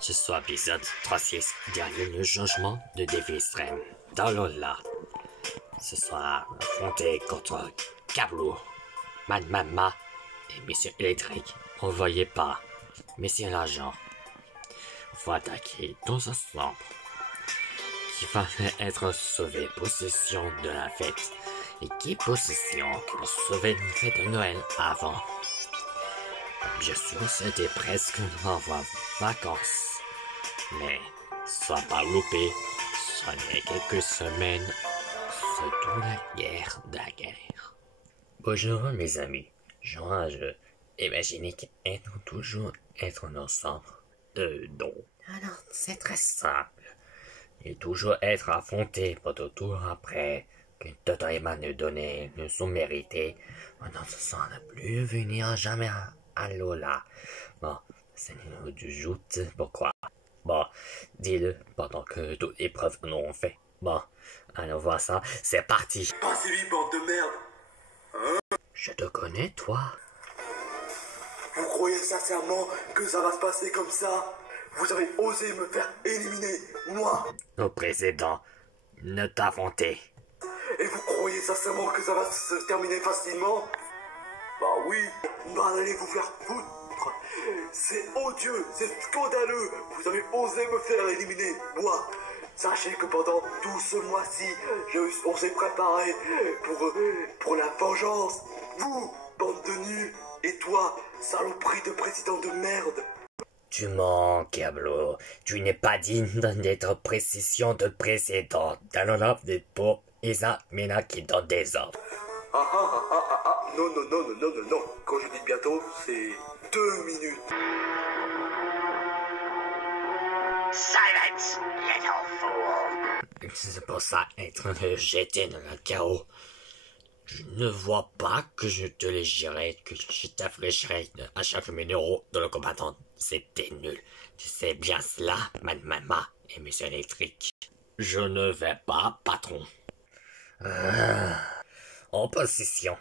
Ce soit épisode 36, dernier le changement de défi extrême. Dans l'au-delà. Ce sera affronté contre Cablo, Mama et Mission Électrique. Envoyé par Mission L'argent. Faut attaquer dans un sombre qui va être sauvé possession de la fête. Et qui possession que sauver une fête de Noël avant. Bien sûr, c'était presque en vacances. Mais, sois pas loupé, ce n'est quelques semaines, c'est toute la guerre de la guerre. Bonjour mes amis, je imaginez qu'être toujours être ensemble. Non. Alors, c'est très simple. Et toujours être affronté pour tout tour après que totalement nous donner le son mérité. On ne se sent plus venir jamais à Lola. Bon, c'est nous du joute, pourquoi? Bon, dis-le pendant que toutes les preuves nous ont fait. Bon, allons voir ça, c'est parti. Passez-lui, bande de merde. Je te connais, toi? Vous croyez sincèrement que ça va se passer comme ça? Vous avez osé me faire éliminer, moi. Au président, ne t'affronter. Et vous croyez sincèrement que ça va se terminer facilement? Bah oui, allez vous faire foutre. C'est odieux, c'est scandaleux. Vous avez osé me faire éliminer, moi. Sachez que pendant tout ce mois-ci, on s'est préparé pour la vengeance. Vous, bande de nuls, et toi, saloperie de président de merde. Tu mens, Cablo. Tu n'es pas digne d'être précision de précédent. Dans l'ordre des pauvres, Isa Mena qui donne des ordres. Non. Quand je dis bientôt, c'est 2 minutes. Silence, little fool! C'est pour ça être jeté dans le chaos. Je ne vois pas que je te légirais, que je t'afflécherais à chaque numéro de le combattant. C'était nul. Tu sais bien cela, Mama et Mission Électrique. Je ne vais pas, patron. En position.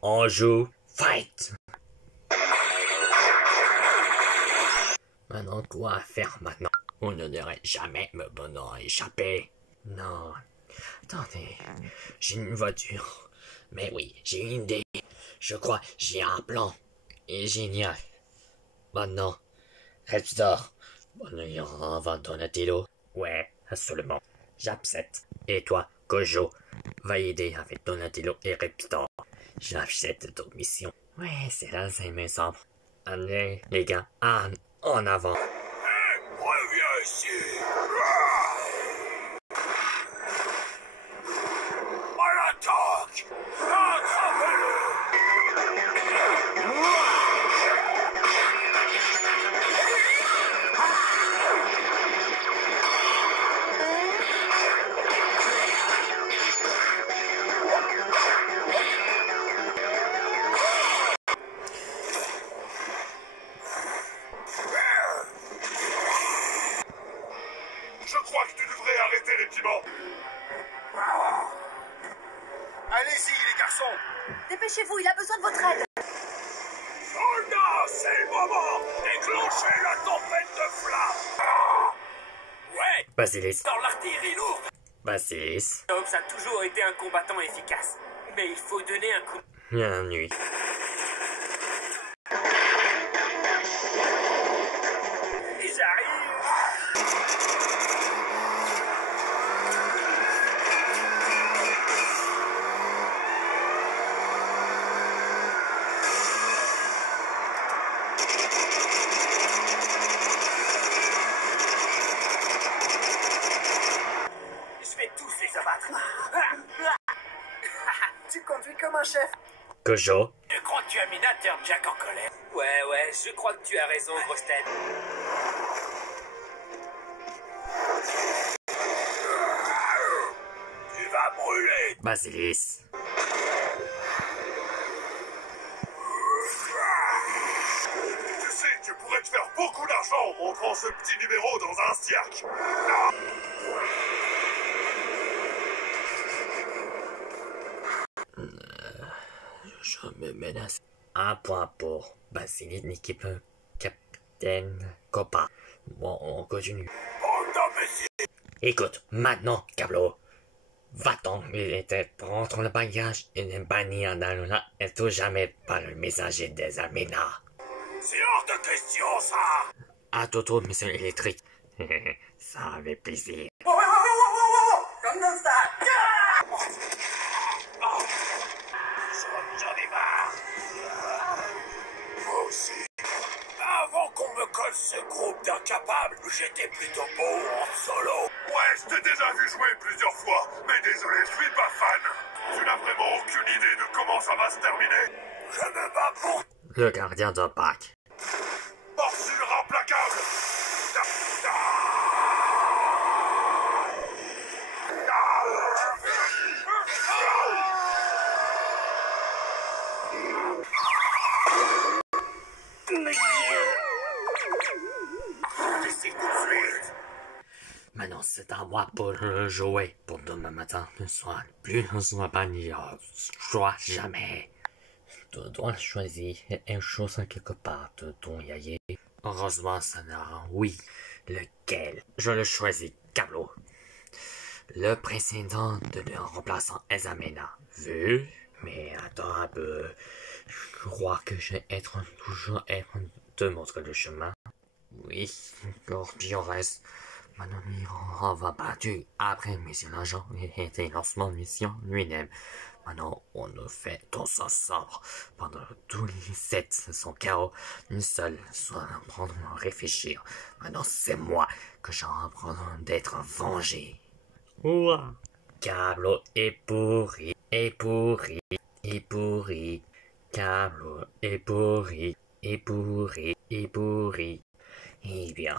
On joue. Fight! Maintenant, quoi faire maintenant? On ne devrait jamais me échapper. Non. Attendez. J'ai une voiture. Mais oui, j'ai une idée. Je crois j'ai un plan. Et génial. Maintenant, Repstor. On va Donatello. Ouais, absolument. J'accepte. Et toi, Kojo, va aider avec Donatello et Repstor. J'accepte ton mission. Ouais, c'est là, c'est mes semble. Allez, les gars, en avant. Reviens ici. À l'attaque. Attrapez-le. Je crois que tu devrais arrêter les piments. Allez-y, les garçons. Dépêchez-vous, il a besoin de votre aide. Soldats, c'est le moment. Déclenchez la tempête de flammes. Ouais, Basilis. Dans l'artillerie lourde! Basilis. Hobbs a toujours été un combattant efficace. Mais il faut donner un coup. Bienvenue. Ils arrivent! Je vais tous les abattre. Tu conduis comme un chef. Kojo. Je crois que tu as mis Natter Jack en colère. Ouais, je crois que tu as raison, grosse tête. Tu vas brûler. Basilis. Tu sais, tu pourrais te faire beaucoup d'argent en montrant ce petit numéro dans un cirque. Je me menace. Un point pour Basilis, l'équipe capitaine Copa. Bon, on continue. Oh non, mais c'est... Écoute, maintenant, Cablo, va-t'en et prendre le bagage et le bannir d'Alola et tout jamais par le messager des Almena. C'est hors de question, ça. À Toto, monsieur électrique. Ça avec plaisir. J'en ai marre. Moi aussi. Avant qu'on me colle ce groupe d'incapables, j'étais plutôt beau en solo. Ouais, je t'ai déjà vu jouer plusieurs fois, mais désolé, je suis pas fan. Tu n'as vraiment aucune idée de comment ça va se terminer. Je me bats pour... Le gardien de Pâques. Morsure implacable. Laissez tout de suite. Maintenant, c'est à moi pour le jouer. Pour demain matin, ne sois plus ne sois banni. Choix jamais. Tu dois choisir une chose quelque part de ton yaye. Heureusement, ça n'a oui. Lequel? Je le choisis, Cablo. Le précédent de le remplaçant Ezamena. Vu? Mais attends un peu. Je crois que je vais toujours être te montrer le chemin. Oui, Scorpion reste. Maintenant, on va battu après mission l'agent et lancement de mission lui-même. Maintenant, on le fait tous ensemble. Pendant tous les 7 sont chaos, une seule soit prendre à réfléchir. Maintenant, c'est moi que j'en apprends d'être vengé. Ouah. Cablo est pourri, est pourri, est pourri. Cablo est pourri, est pourri, est pourri. Eh bien,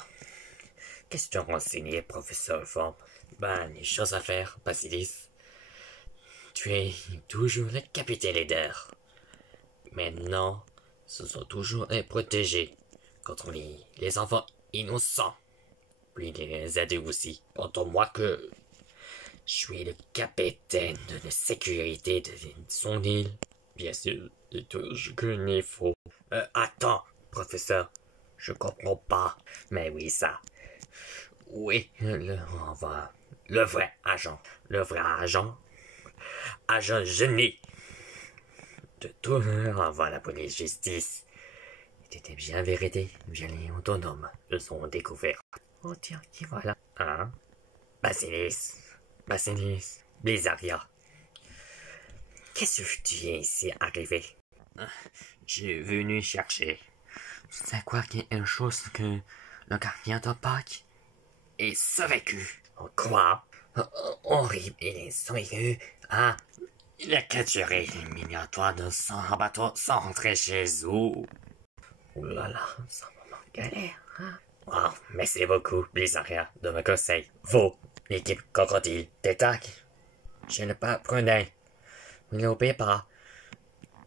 question renseignée, professeur Forme. Ben, les choses à faire, Basilis. Tu es toujours le capitaine leader. Maintenant, ce sont toujours les protégés contre les enfants innocents. Puis les adultes aussi. Entends-moi que je suis le capitaine de la sécurité de son île. Bien sûr, et tout ce qu'il faut. Attends, professeur. Je comprends pas. Mais oui, ça. Oui, le vrai agent. Le vrai agent. Agent génie. De tout avant la police justice. C'était bien vérité, bien autonome. Ils sont découverts. Oh tiens, qui voilà. Hein? Basilis. Basilis. Blizzardia. Qu'est-ce que tu es ici arrivé? J'ai venu chercher. Tu sais quoi qu'il y a une chose que le gardien de Pâques est survécu. Quoi? Horrible et soyeux. Ah, il a capturé les miniatoires de son bateau sans rentrer chez eux. Oh là là, c'est un moment de galère, hein? Oh, merci beaucoup, Blizzardia, de me conseil. Vous, l'équipe crocodile, détaque. Je ne pas prenais. Mais n'oubliez pas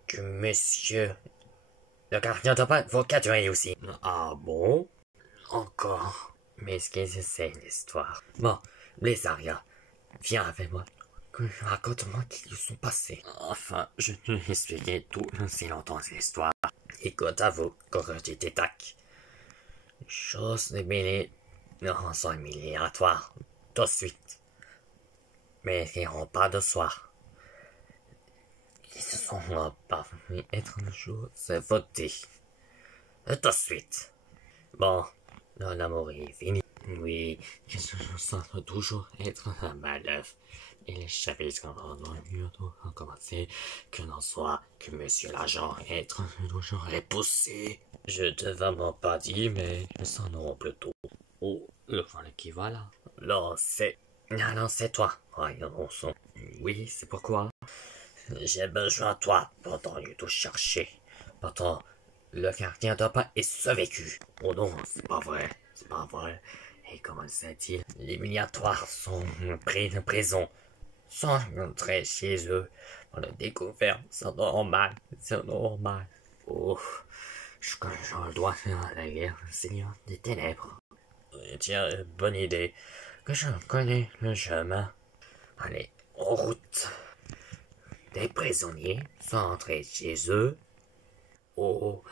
que monsieur le gardien de Pâques vous capturer aussi. Ah bon? Encore? Mais ce que c'est l'histoire. Bon, Blizzardia, viens avec moi. Raconte-moi ce qu'ils sont passés. Enfin, je te expliqué tout si longtemps cette histoire. Écoute à vous, crocodile détaque. Chose de mêlée de rançon aléatoire, tout de suite. Mais ils n'ont pas de soir. Ils se sont parvenus être un jour, c'est voté. Tout de suite. Bon, l'amour est fini. Oui, je sens toujours être un malheur. Et les chapitres ont commencé, que l'on soit, que monsieur l'agent être toujours repoussé. Je te vraiment pas dit, mais je sens non plutôt. Oh, le voilà qui va là. Non, c'est toi. Voyons son. Oui, c'est pourquoi. J'ai besoin de toi pendant que tout chercher. Pendant le gardien de pas est survécu. Oh non, c'est pas vrai. C'est pas vrai. Et comment sait-il? Les miniatoires sont pris de prison. Sans rentrer chez eux. On l'a découvert. C'est normal. C'est normal. Oh, je dois faire la guerre, Seigneur des ténèbres. Tiens, bonne idée. Que je connais le chemin. Allez, en route. Des prisonniers sont entrés chez eux. Oh,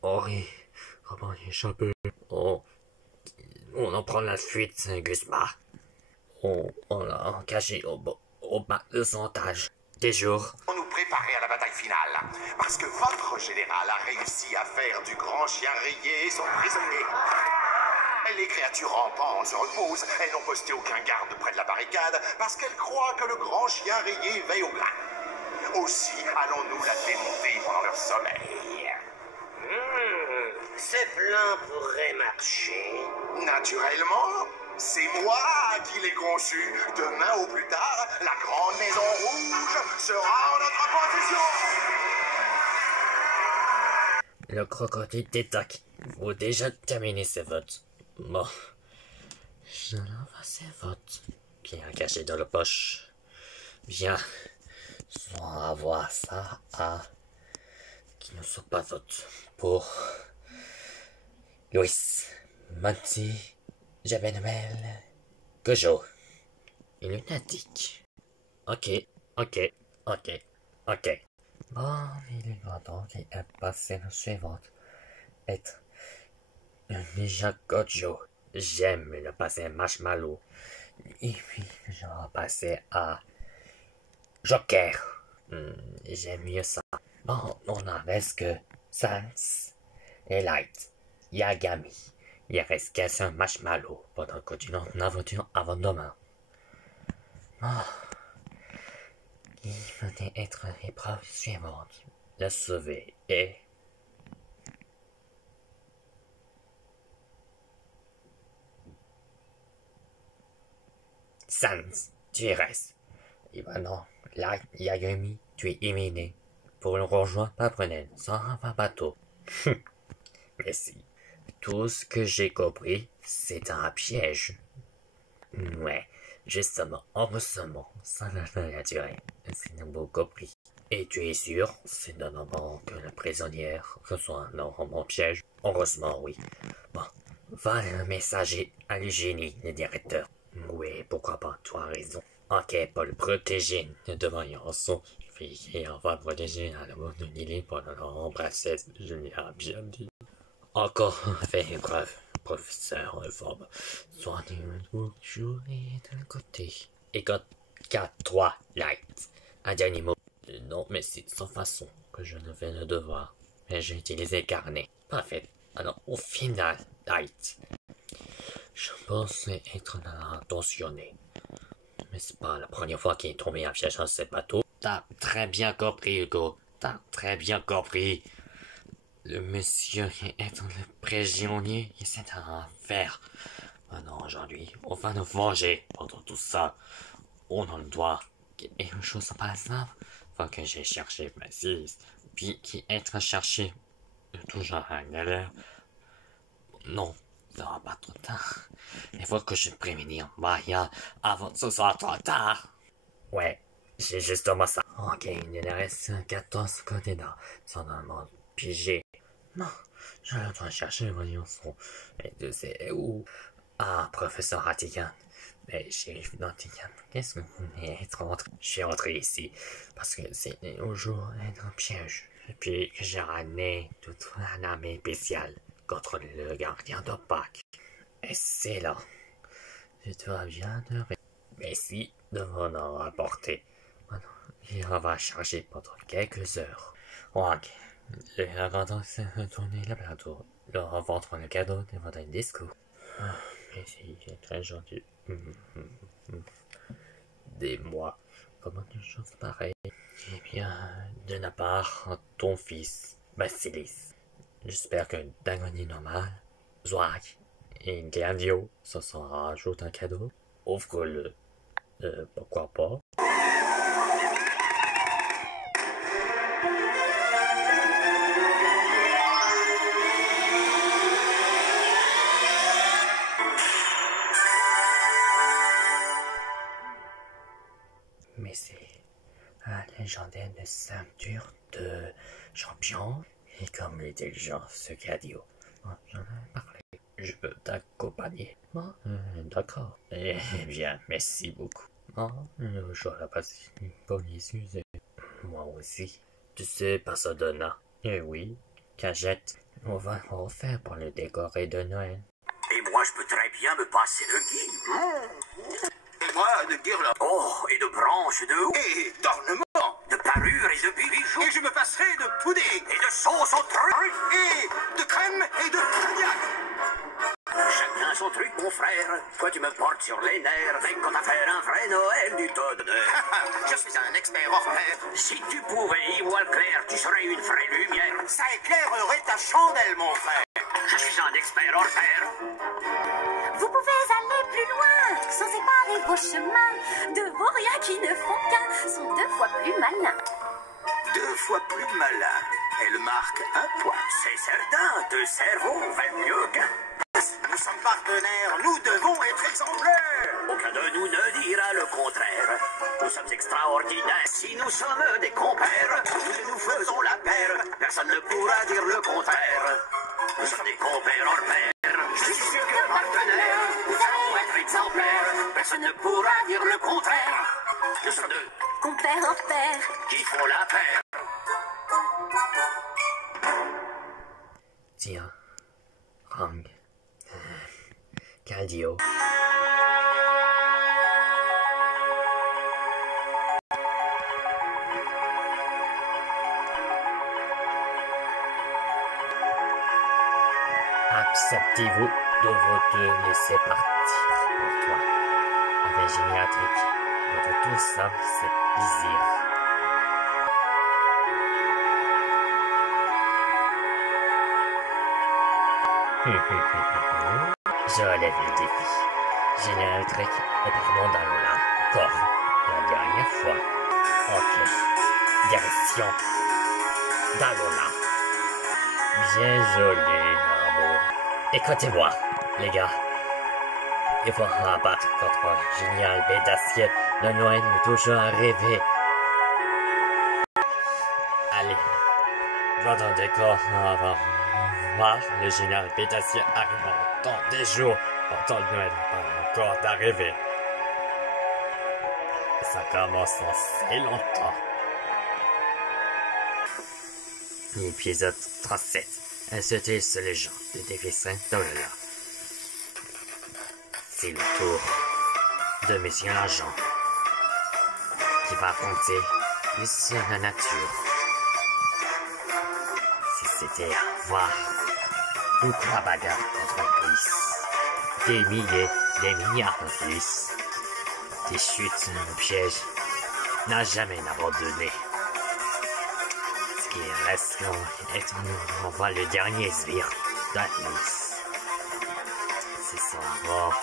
comment échapper. On en prend la fuite, Guzma. On l'a caché au bas de son étage. Des jours. On nous préparer à la bataille finale, parce que votre général a réussi à faire du grand chien rayé son prisonnier. Les créatures rampantes se reposent, elles n'ont posté aucun garde près de la barricade, parce qu'elles croient que le grand chien rayé veille au grain. Aussi allons-nous la démonter pendant leur sommeil. Ce plan pourrait marcher. Naturellement, c'est moi qui l'ai conçu. Demain au plus tard, la grande maison rouge sera en notre possession. Le crocodile détaque. Vous déjà terminé ses votes. Bon. Je l'envoie ses votes. Bien caché dans la poche. Bien. Sans avoir ça à... qui ne soit pas vote. Pour... Louis. Monty. Javenamel. Gojo. Et lunatique. Ok. Bon, il est grand temps qu'il ait passé le suivant. Être un ninja Gojo. J'aime le passer Marshmallow. Et puis, je vais passer à Joker. J'aime mieux ça. Bon, on en reste que Sans et Light. Yagami. Il reste qu'un Marshmallow pendant que tu lances une aventure avant demain. Bon. Il venait être l'épreuve suivante. La sauver et... Sans, tu y restes. Et maintenant, là, Yagami, tu es éliminé. Pour le rejoindre, pas prenez, sans un bateau. Mais si, tout ce que j'ai compris, c'est un piège. Ouais, justement, heureusement, ça n'a rien duré. C'est un beau compris. Et tu es sûr, c'est normalement que la prisonnière reçoit un normalement piège? Heureusement, oui. Bon, va le messager à l'hygiénie, le directeur. Oui, pourquoi pas, tu as raison. Ok, pour le protéger de voyance, et on va protéger à l'amour de Lily pendant l'embrasser, je lui ai bien dit. Encore fait épreuve, professeur de forme. Soignez-le toujours et d'un côté. Et quand 4-3, Light. Un dernier mot. Non, mais c'est sans façon que je ne vais le devoir. Mais j'ai utilisé carnet. Parfait. Alors, au final, Light. Je pensais être intentionné. Mais c'est pas la première fois qu'il est tombé un piège dans ce bateau. T'as très bien compris, Hugo. T'as très bien compris. Le monsieur qui est le prisonnier, c'est un enfer. Maintenant, aujourd'hui, on va nous venger pendant tout ça. On en doit. Et une chose par exemple, faut que j'ai cherché ma fille, puis qui est cherché toujours en galère. Non, ça va pas trop tard. Il faut que je prévienne Maya avant que ce soit trop tard. Ouais, j'ai justement ça. Ok, il reste 14 candidats. Sont normalement piégés. Non, je dois chercher, voyons son. Mais tu sais où? Ah, professeur Hatigan. Mais shérif Nottingham, qu'est-ce que vous voulez être rentré? Je suis rentré ici parce que c'était toujours un piège. Et puis que j'ai ramené toute une armée spéciale contre le gardien de Pâques. Et c'est là. Je dois bien de mais si, devons en rapporter. Maintenant, il va charger pendant quelques heures. Ok. Le regardant s'est retourné le plateau. Le revendre le cadeau devant un discours. Mais c'est très gentil. Des mois. Comment une chose pareille? Eh bien, de la part de ton fils, Basilis. J'espère que d'agonie normale, Zwag et Gladio se sont rajoutés un cadeau. Ouvre-le. Pourquoi pas? Mais c'est un légendaire de ceinture de champion et comme l'intelligence Gladio. J'en ai parlé. Je peux t'accompagner. D'accord. Eh bien, merci beaucoup. Je la passe une bonne excuse. Moi aussi. Tu sais, Pasadena. Eh oui. Cagette. on va refaire pour le décorer de Noël. Et moi, je peux très bien me passer de gui. Et moi, de guirlandes. Oh, et de branches de hou. Et d'ornements. De parures et de bijoux. Et je me passerai de pudding. Et de sauce au truc. Et de crème et de cognac. Chacun son truc, mon frère. Toi, tu me portes sur les nerfs. Mais quand t'as fait un vrai Noël du tas d'honneur. Je suis un expert hors pair. Si tu pouvais y voir clair, tu serais une vraie lumière. Ça éclairerait ta chandelle, mon frère. Je suis un expert hors pair. Vous pouvez aller plus loin, sans séparer vos chemins. De vos riens qui ne font qu'un sont 2 fois plus malins. 2 fois plus malin. Elle marque un point. C'est certain, 2 cerveaux valent mieux qu'un. Nous sommes partenaires, nous devons être exemplaires. Aucun de nous ne dira le contraire. Nous sommes extraordinaires. Si nous sommes des compères, nous faisons la paire. Personne ne pourra dire le contraire. Nous sommes des compères hors pair. Je suis sûr que partenaires, nous allons être exemplaires. Personne ne pourra dire le contraire. Nous sommes 2 Compère hors pair. qui font la paire. Tiens, Rang, Caldio. Acceptez-vous de vous laisser partir pour toi, avec géniatrique, votre tout ça, c'est plaisir. Je relève le défi. Général Trek et pardon d'Alola. Encore. La dernière fois. Ok. Direction d'Alola. Bien joli, amour. Écoutez-moi, les gars. Il faut rabattre contre un génial bête d'acier. Le Noël est toujours à rêver. Allez. Votre décor avant. Voir le général Pétassier arrive en temps des jours, pourtant le Noël n'est pas encore d'arriver. Ça commence en si longtemps. L'épisode 37. C'était ce légende de Défissin d'Olala. C'est le tour de Monsieur l'Agent qui va affronter la nature. Si c'était à voir beaucoup la bagarre contre la police. Des milliers, des milliards de police. Des chutes, un piège. N'a jamais abandonné. Ce qui reste est on voit le dernier sbire de la police. C'est savoir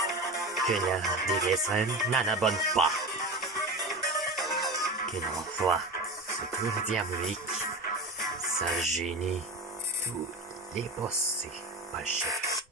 que la DVSN n'en abonne pas. Que l'on voit ce coup diabolique, sa génie, tous les bossés, pas le chef.